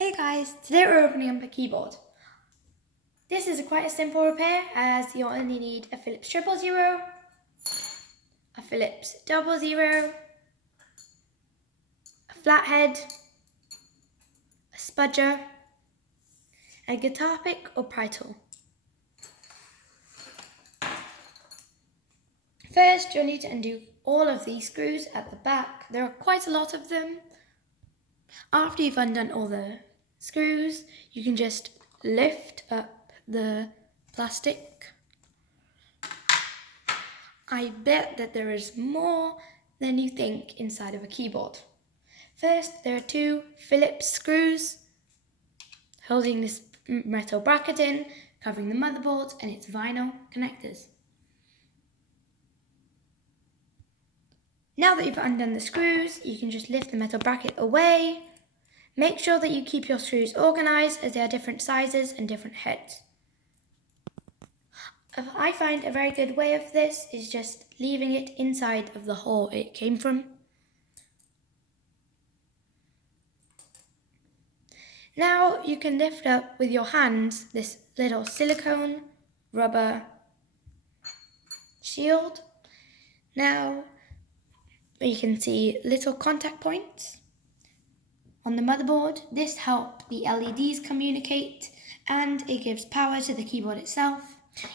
Hey guys, today we're opening up a keyboard. This is quite a simple repair as you'll only need a Phillips 000, a Phillips 00, a flathead, a spudger, a guitar pick or pry tool. First you'll need to undo all of these screws at the back. There are quite a lot of them. After you've undone all the screws, you can just lift up the plastic. I bet that there is more than you think inside of a keyboard. First, there are two Phillips screws holding this metal bracket in, covering the motherboard and its vinyl connectors. Now that you've undone the screws, you can just lift the metal bracket away. Make sure that you keep your screws organised as they are different sizes and different heads. I find a very good way of this is just leaving it inside of the hole it came from. Now you can lift up with your hands this little silicone rubber shield. Now you can see little contact points on the motherboard. This helps the LEDs communicate and it gives power to the keyboard itself.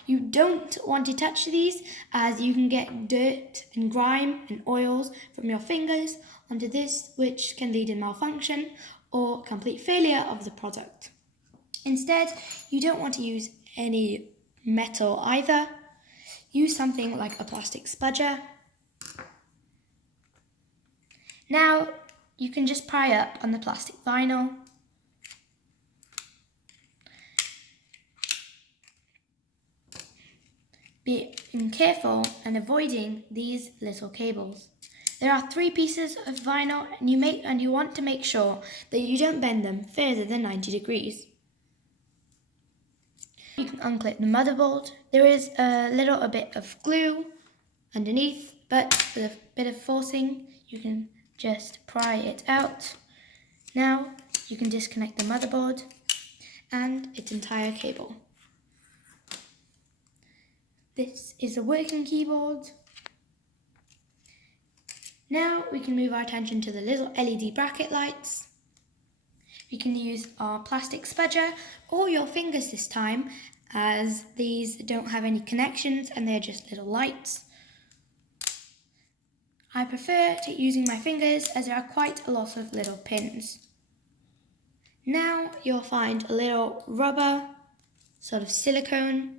You don't want to touch these as you can get dirt and grime and oils from your fingers onto this, which can lead to malfunction or complete failure of the product. Instead, you don't want to use any metal either. Use something like a plastic spudger. Now you can just pry up on the plastic vinyl. Being careful and avoiding these little cables. There are 3 pieces of vinyl and you want to make sure that you don't bend them further than 90 degrees. You can unclip the motherboard. There is a bit of glue underneath, but with a bit of forcing you can just pry it out. Now you can disconnect the motherboard and its entire cable. This is a working keyboard. Now we can move our attention to the little LED bracket lights. We can use our plastic spudger or your fingers this time, as these don't have any connections and they're just little lights. I prefer to using my fingers as there are quite a lot of little pins. Now you'll find a little rubber, sort of silicone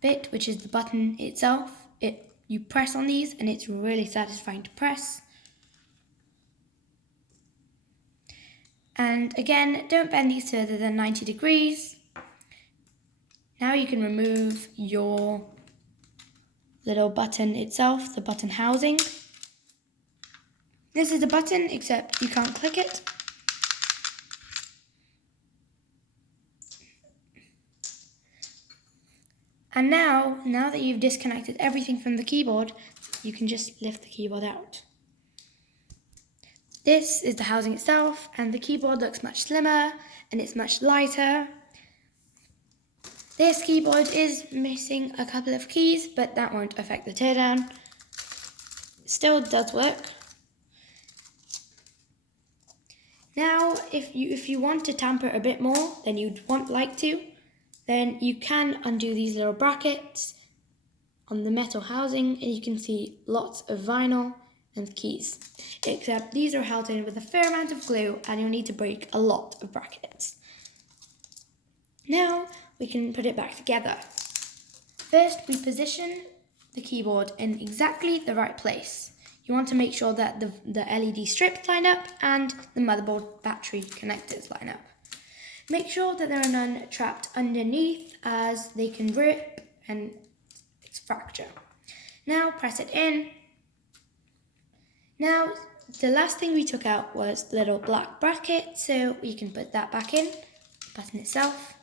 bit, which is the button itself. You press on these and it's really satisfying to press. And again, don't bend these further than 90 degrees. Now you can remove your little button itself, the button housing. This is a button, except you can't click it. And now that you've disconnected everything from the keyboard, you can just lift the keyboard out. This is the housing itself, and the keyboard looks much slimmer and it's much lighter. This keyboard is missing a couple of keys, but that won't affect the teardown. It still does work. Now, if you want to tamper a bit more than you'd like to, then you can undo these little brackets on the metal housing and you can see lots of vinyl and keys. Except these are held in with a fair amount of glue and you'll need to break a lot of brackets. Now we can put it back together. First, we position the keyboard in exactly the right place. You want to make sure that the LED strips line up and the motherboard battery connectors line up. Make sure that there are none trapped underneath as they can rip and fracture. Now press it in. Now the last thing we took out was the little black bracket, so we can put that back in, the button itself.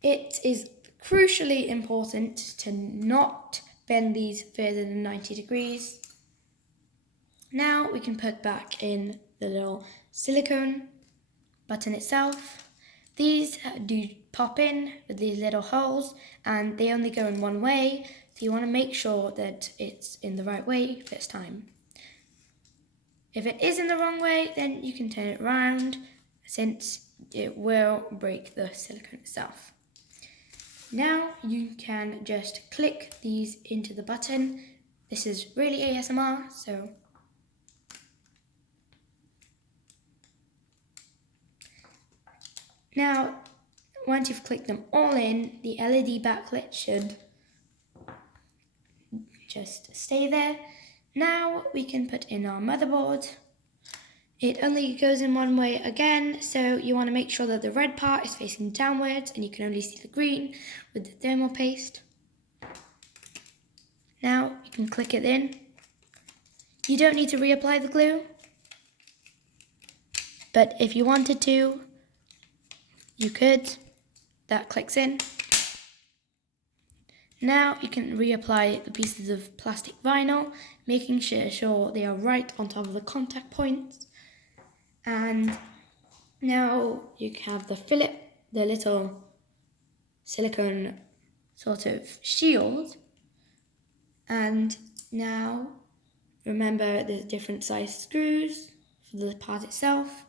It is crucially important to not bend these further than 90 degrees. Now we can put back in the little silicone button itself. These do pop in with these little holes, and they only go in one way, so you want to make sure that it's in the right way this time. If it is in the wrong way, then you can turn it around, since it will break the silicone itself. Now you can just click these into the button. This is really ASMR, so now once you've clicked them all in, the LED backlit should just stay there. Now we can put in our motherboard. It only goes in one way again, so you want to make sure that the red part is facing downwards and you can only see the green with the thermal paste. Now you can click it in. You don't need to reapply the glue, but if you wanted to, you could. That clicks in. Now you can reapply the pieces of plastic vinyl, making sure they are right on top of the contact points. And now you have the fillet, the little silicone sort of shield. And now remember there's different size screws for the part itself.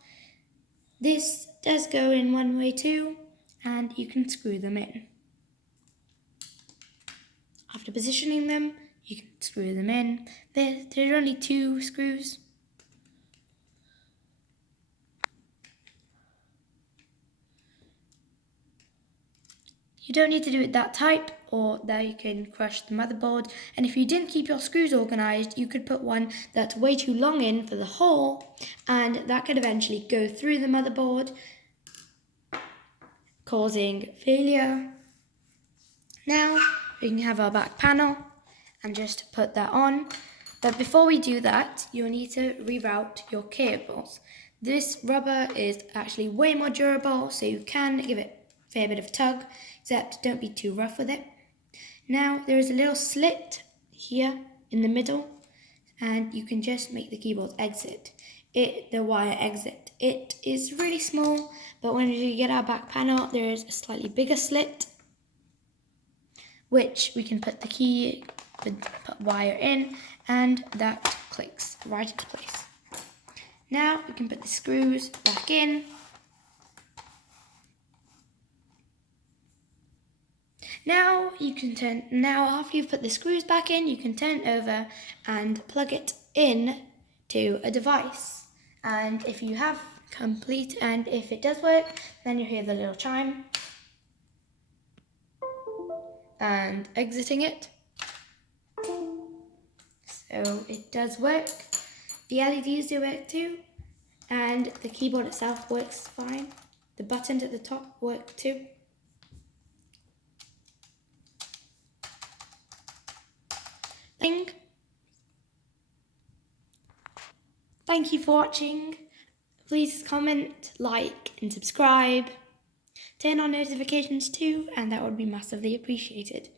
This does go in one way too, and you can screw them in. After positioning them, you can screw them in. There are only 2 screws. You don't need to do it that tight, or that you can crush the motherboard. And if you didn't keep your screws organized, you could put one that's way too long in for the hole, and that could eventually go through the motherboard, causing failure. Now we can have our back panel and just put that on. But before we do that, you'll need to reroute your cables. This rubber is actually way more durable, so you can give it a fair bit of tug, except don't be too rough with it. Now there is a little slit here in the middle, and you can just make the keyboard exit. The wire exit. It is really small, but when you get our back panel, there is a slightly bigger slit, which we can put the wire in, and that clicks right into place. Now we can put the screws back in. Now after you've put the screws back in, you can turn it over and plug it in to a device. And if you have if it does work, then you hear the little chime and exiting it. So it does work. The LEDs do work too, and the keyboard itself works fine. The buttons at the top work too. Thank you for watching. Please comment, like and subscribe. Turn on notifications too, and that would be massively appreciated.